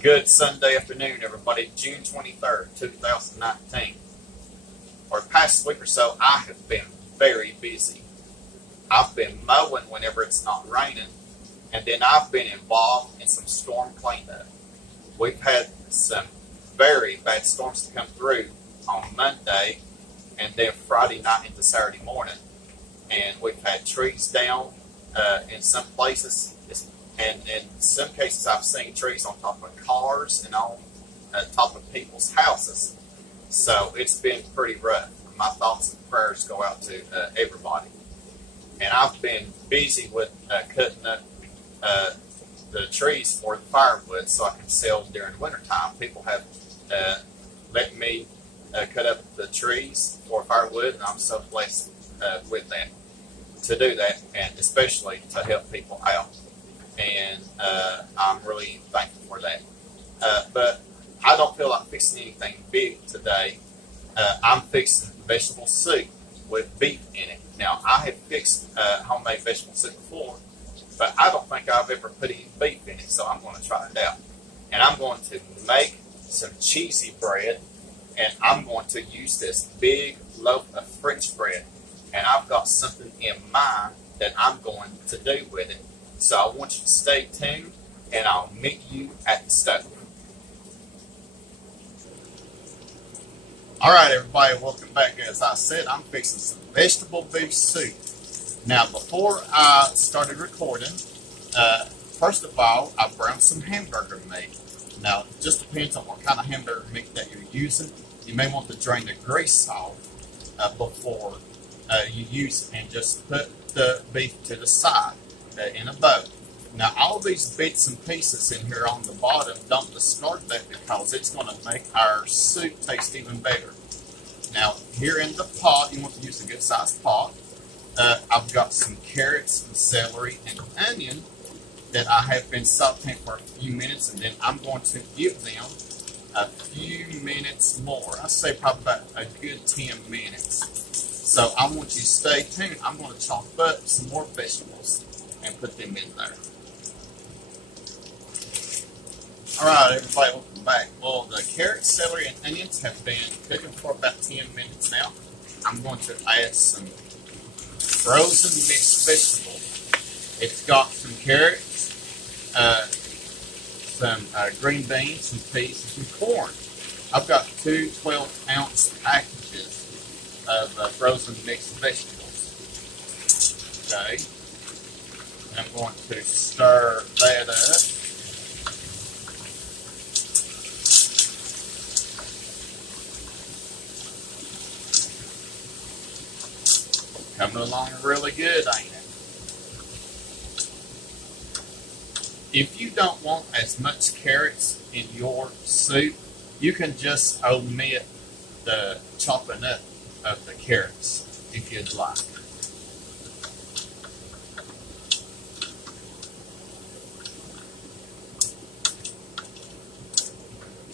Good Sunday afternoon, everybody. June 23rd, 2019. For the past week or so, I have been very busy. I've been mowing whenever it's not raining, and then I've been involved in some storm cleanup. We've had some very bad storms to come through on Monday and then Friday night into Saturday morning. And we've had trees down in some places. And in some cases, I've seen trees on top of cars and on top of people's houses. So it's been pretty rough. My thoughts and prayers go out to everybody. And I've been busy with cutting up the trees for the firewood so I can sell during the wintertime. People have let me cut up the trees for firewood, and I'm so blessed with that, to do that, and especially to help people out. And I'm really thankful for that. But I don't feel like fixing anything big today. I'm fixing vegetable soup with beef in it. Now, I have fixed homemade vegetable soup before, but I don't think I've ever put any beef in it, so I'm going to try it out. And I'm going to make some cheesy bread, and I'm going to use this big loaf of French bread. And I've got something in mind that I'm going to do with it. So I want you to stay tuned, and I'll meet you at the stove. All right, everybody, welcome back. As I said, I'm fixing some vegetable beef soup. Now, before I started recording, first of all, I browned some hamburger meat. Now, it just depends on what kind of hamburger meat that you're using. You may want to drain the grease off before you use it, and just put the beef to the side in a bowl. Now, all these bits and pieces in here on the bottom, don't discard that, because it's going to make our soup taste even better. Now, here in the pot, you want to use a good sized pot. I've got some carrots and celery and onion that I have been sauteing for a few minutes, and then I'm going to give them a few minutes more. I say probably about a good 10 minutes. So I want you to stay tuned. I'm going to chop up some more vegetables and put them in there. All right, everybody, welcome back. Well, the carrots, celery, and onions have been cooking for about 10 minutes now. I'm going to add some frozen mixed vegetables. It's got some carrots, some green beans, some peas, and some corn. I've got two 12-ounce packages of frozen mixed vegetables. Okay. I'm going to stir that up. Coming along really good, ain't it? If you don't want as much carrots in your soup, you can just omit the chopping up of the carrots if you'd like.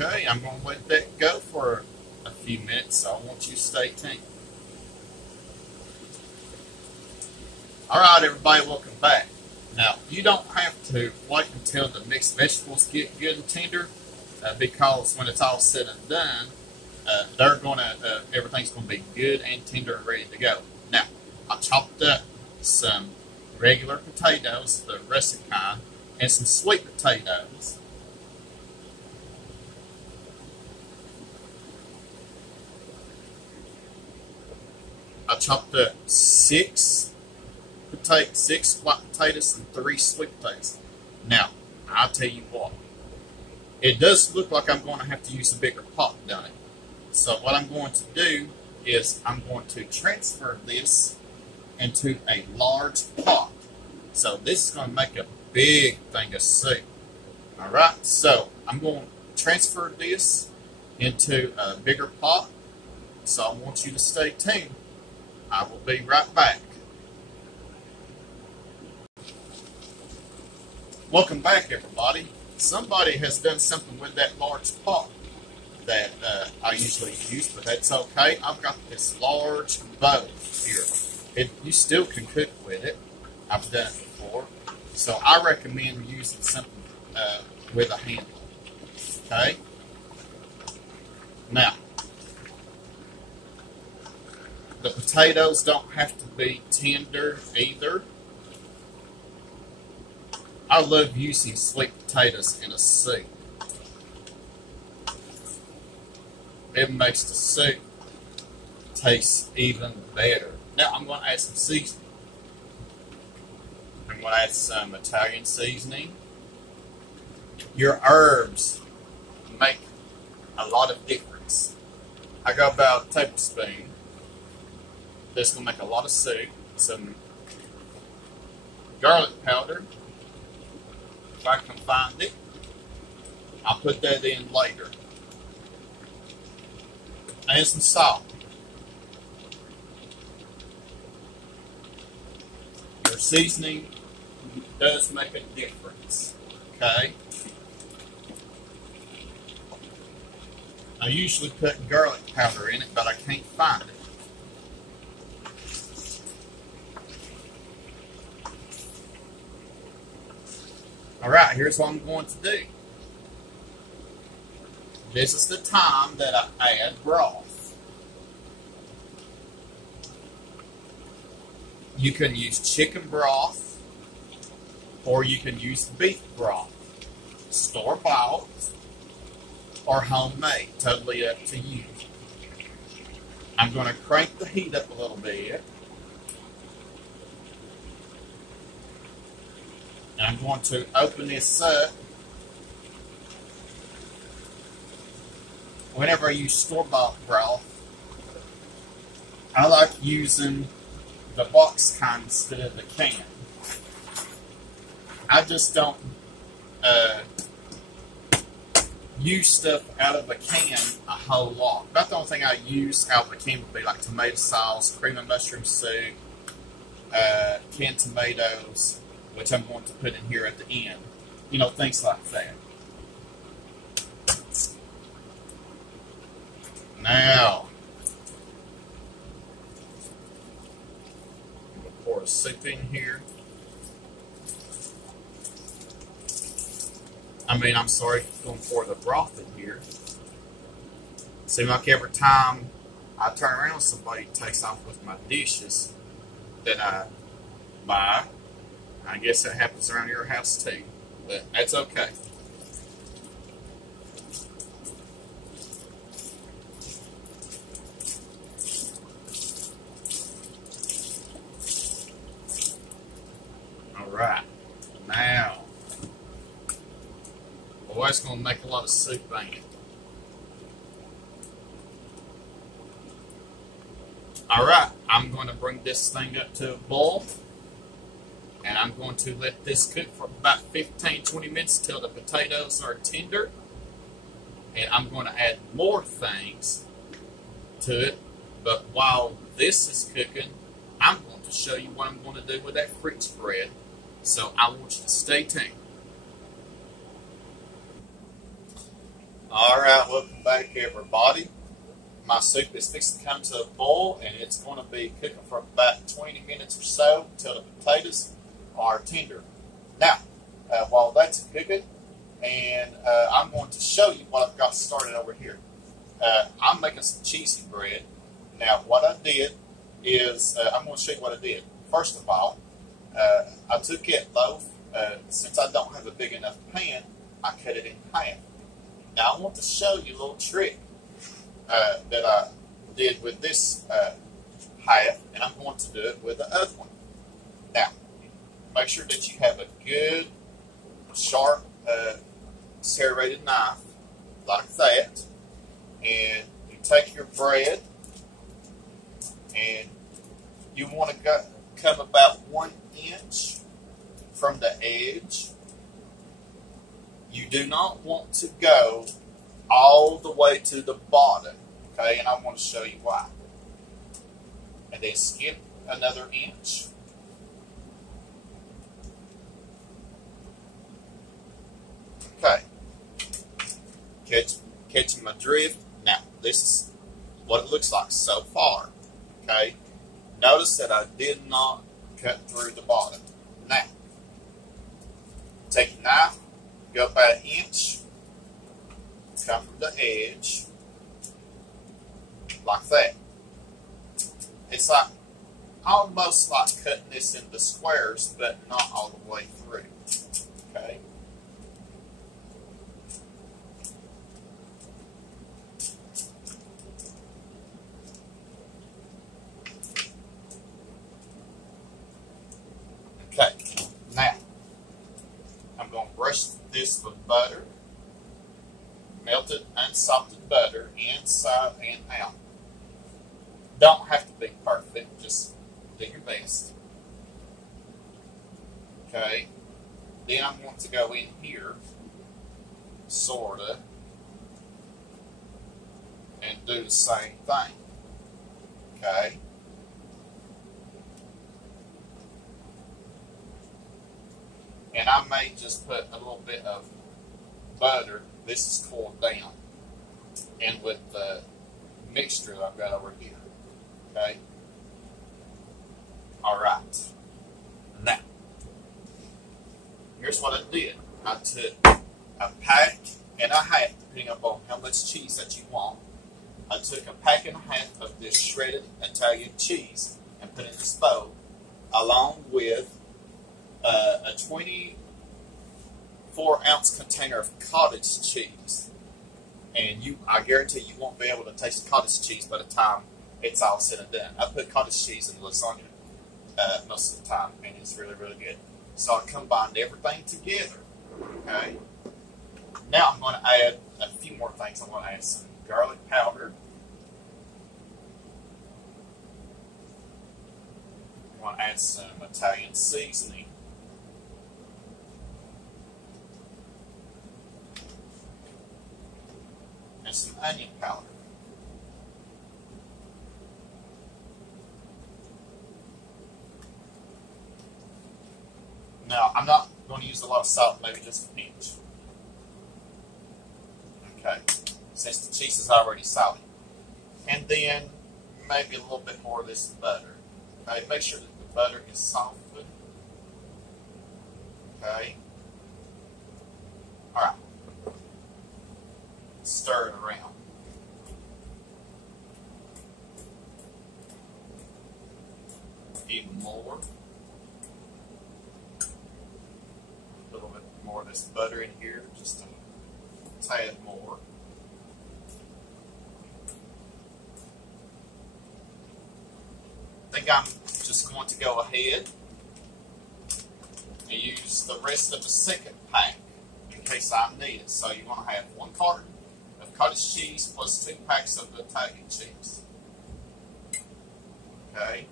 Okay, I'm going to let that go for a few minutes, so I want you to stay tuned. Alright, everybody, welcome back. Now, you don't have to wait until the mixed vegetables get good and tender, because when it's all said and done, everything's going to be good and tender and ready to go. Now, I chopped up some regular potatoes, the russet kind, and some sweet potatoes. I chopped up six white potatoes and 3 sweet potatoes. Now, I'll tell you what, it does look like I'm going to have to use a bigger pot, doesn't it? So what I'm going to do is I'm going to transfer this into a large pot. So this is going to make a big thing of soup. Alright, so I'm going to transfer this into a bigger pot. So I want you to stay tuned. I will be right back. Welcome back, everybody. Somebody has done something with that large pot that I usually use, but that's okay. I've got this large bowl here. You still can cook with it. I've done it before. So I recommend using something with a handle. Okay? Now, the potatoes don't have to be tender either. I love using sweet potatoes in a soup. It makes the soup taste even better. Now I'm going to add some seasoning. I'm going to add some Italian seasoning. Your herbs make a lot of difference. I got about a tablespoon. This will make a lot of soup. Some garlic powder, if I can find it. I'll put that in later. And some salt. Your seasoning does make a difference. Okay? I usually put garlic powder in it, but I can't find it. Alright, here's what I'm going to do. This is the time that I add broth. You can use chicken broth or you can use beef broth. Store-bought or homemade. Totally up to you. I'm going to crank the heat up a little bit. And I'm going to open this up. Whenever I use store-bought broth, I like using the box kind instead of the can. I just don't use stuff out of a can a whole lot. About the only thing I use out of a can would be like tomato sauce, cream and mushroom soup, canned tomatoes, which I'm going to put in here at the end. You know, things like that. Now, I'm going to pour a soup in here. I'm sorry, going to pour the broth in here. Seems like every time I turn around, somebody takes off with my dishes that I buy. I guess that happens around your house too, but that's okay. Alright, now, boy, it's going to make a lot of soup, ain't it? Alright, I'm going to bring this thing up to a boil. And I'm going to let this cook for about 15-20 minutes until the potatoes are tender. And I'm going to add more things to it. But while this is cooking, I'm going to show you what I'm going to do with that fruit spread. So I want you to stay tuned. Alright, welcome back everybody. My soup is fixing to come to a boil and it's going to be cooking for about 20 minutes or so until the potatoes are tender. Now, while that's cooking, and I'm going to show you what I've got started over here. I'm making some cheesy bread. Now, what I did is, I'm going to show you what I did. First of all, I took that loaf, since I don't have a big enough pan, I cut it in half. Now, I want to show you a little trick that I did with this half, and I'm going to do it with the other one. Now, make sure that you have a good, sharp, serrated knife, like that. And you take your bread, and you want to come about 1 inch from the edge. You do not want to go all the way to the bottom, okay? And I want to show you why. And then skip another inch. Okay, catching my drift. Now, this is what it looks like so far. Okay, notice that I did not cut through the bottom. Now, take a knife, go about 1 inch, come from the edge, like that. It's like almost like cutting this into squares, but not all the way through. Okay. Okay. Now, I'm going to brush this with butter, melted unsalted butter, inside and out. Don't have to be perfect, just do your best. Okay. Then I'm going to go in here, sorta, and do the same thing. Okay. And I may just put a little bit of butter. This is cooled down. And with the mixture that I've got over here. Okay? Alright. Now, here's what I did. I took a pack and a half, depending upon how much cheese that you want. I took a pack and a half of this shredded Italian cheese and put it in this bowl, along with a 24-ounce container of cottage cheese. And I guarantee you won't be able to taste the cottage cheese by the time it's all said and done. I put cottage cheese in lasagna most of the time, and it's really, really good. So I combined everything together. Okay. Now I'm going to add a few more things. I'm going to add some garlic powder. I'm going to add some Italian seasoning. And some onion powder. Now, I'm not going to use a lot of salt, maybe just a pinch. Okay, since the cheese is already salty. And then maybe a little bit more of this butter. Okay, make sure that the butter is softened. Okay. Alright. Stir it around. Even more. A little bit more of this butter in here, just a tad more. I think I'm just going to go ahead and use the rest of the second pack in case I need it. So you're going to have 1 carton of cottage cheese plus 2 packs of the Italian cheese. Okay.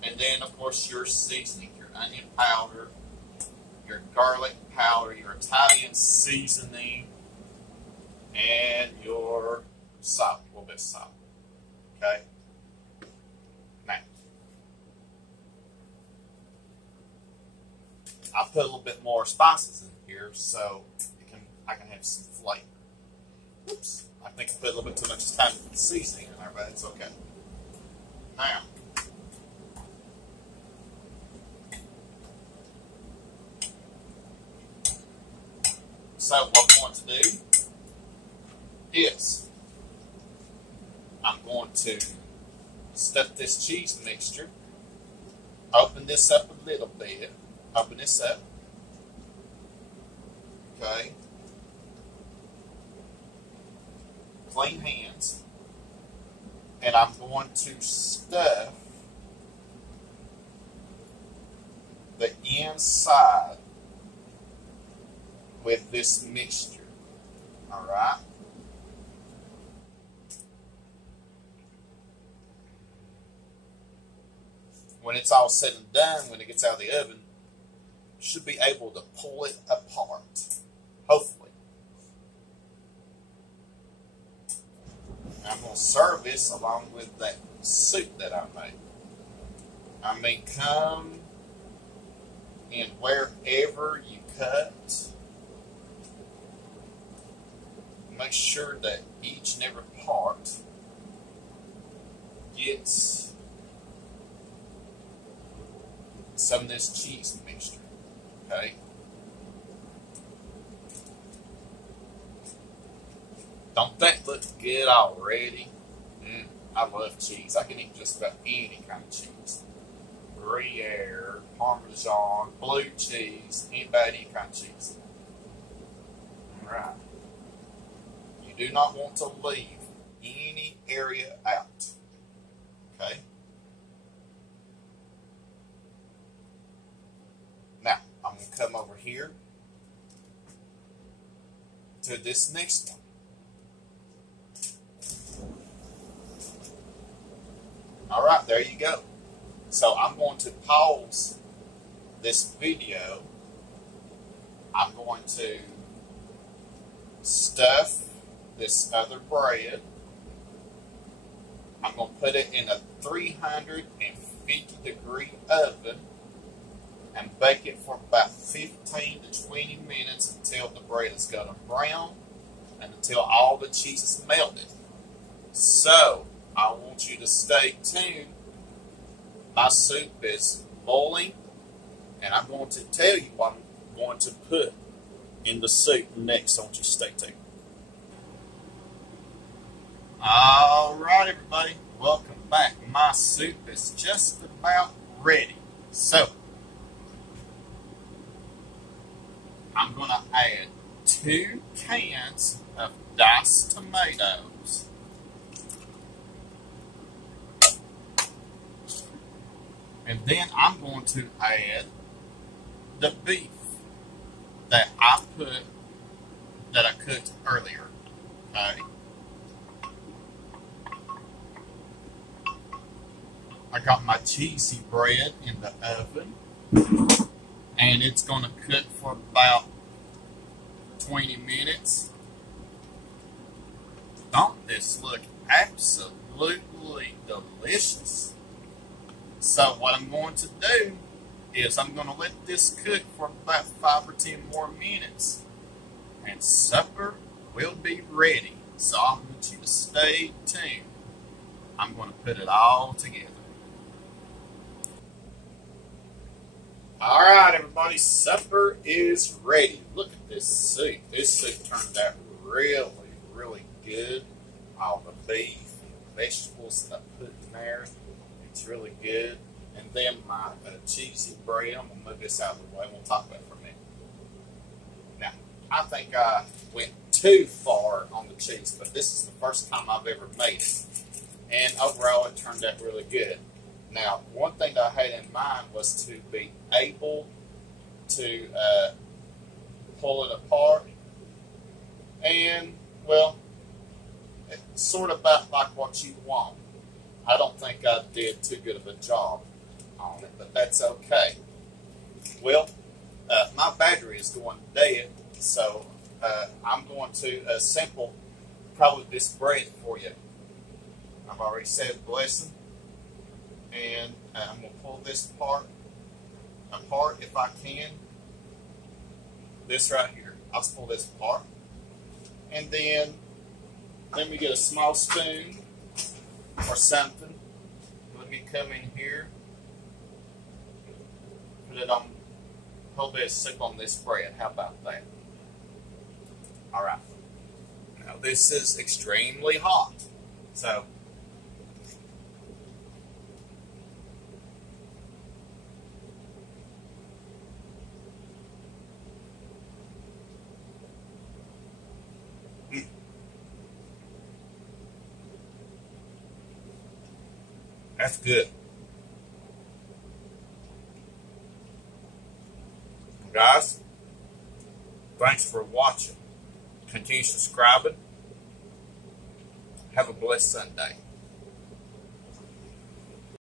And then, of course, your seasoning, your onion powder, your garlic powder, your Italian seasoning, and your salt, a little bit of salt. Okay? Now, I put a little bit more spices in here so I can have some flavor. Oops, I think I put a little bit too much Italian seasoning in there, but it's okay. Now, so what I'm going to do is I'm going to stuff this cheese mixture, open this up a little bit, open this up, okay, clean hands, and I'm going to stuff the inside with this mixture. Alright? When it's all said and done, when it gets out of the oven, you should be able to pull it apart. Hopefully. Now I'm going to serve this along with that soup that I made. I mean, come in wherever you cut. Make sure that each and every part gets some of this cheese mixture. Okay. Don't that look good already? I love cheese. I can eat just about any kind of cheese. Gruyere, Parmesan, blue cheese, any kind of cheese. Alright. You do not want to leave any area out. Okay? Now, I'm going to come over here to this next one. Alright, there you go. So I'm going to pause this video. I'm going to stuff this other bread. I'm going to put it in a 350 degree oven and bake it for about 15 to 20 minutes until the bread is going to brown and until all the cheese is melted. So, I want you to stay tuned. My soup is boiling, and I'm going to tell you what I'm going to put in the soup next. I want you to stay tuned. Alright, everybody. Welcome back. My soup is just about ready. So, I'm going to add 2 cans of diced tomatoes. And then I'm going to add the beef that I cooked earlier. Okay. I got my cheesy bread in the oven, and it's going to cook for about 20 minutes. Don't this look absolutely delicious? So what I'm going to do is I'm going to let this cook for about 5 or 10 more minutes, and supper will be ready. So I want you to stay tuned. I'm going to put it all together. Alright, everybody, supper is ready. Look at this soup. This soup turned out really, really good. All the beef and the vegetables that I put in there. It's really good. And then my cheesy bread. I'm going to move this out of the way. We'll talk about it for a minute. Now, I think I went too far on the cheese, but this is the first time I've ever made it. And overall, it turned out really good. Now, one thing that I had in mind was to be able to pull it apart. And, well, it's sort of about like what you want. I don't think I did too good of a job on it, but that's okay. Well, my battery is going dead, so I'm going to assemble probably this bread for you. I've already said a blessing, and I'm going to pull this part apart if I can. This right here. I'll just pull this apart. And then let me get a small spoon or something. Let me come in here. Put it on, a whole bit of soup on this bread. How about that? Alright. Now this is extremely hot. So, that's good. Guys, thanks for watching. Continue subscribing. Have a blessed Sunday.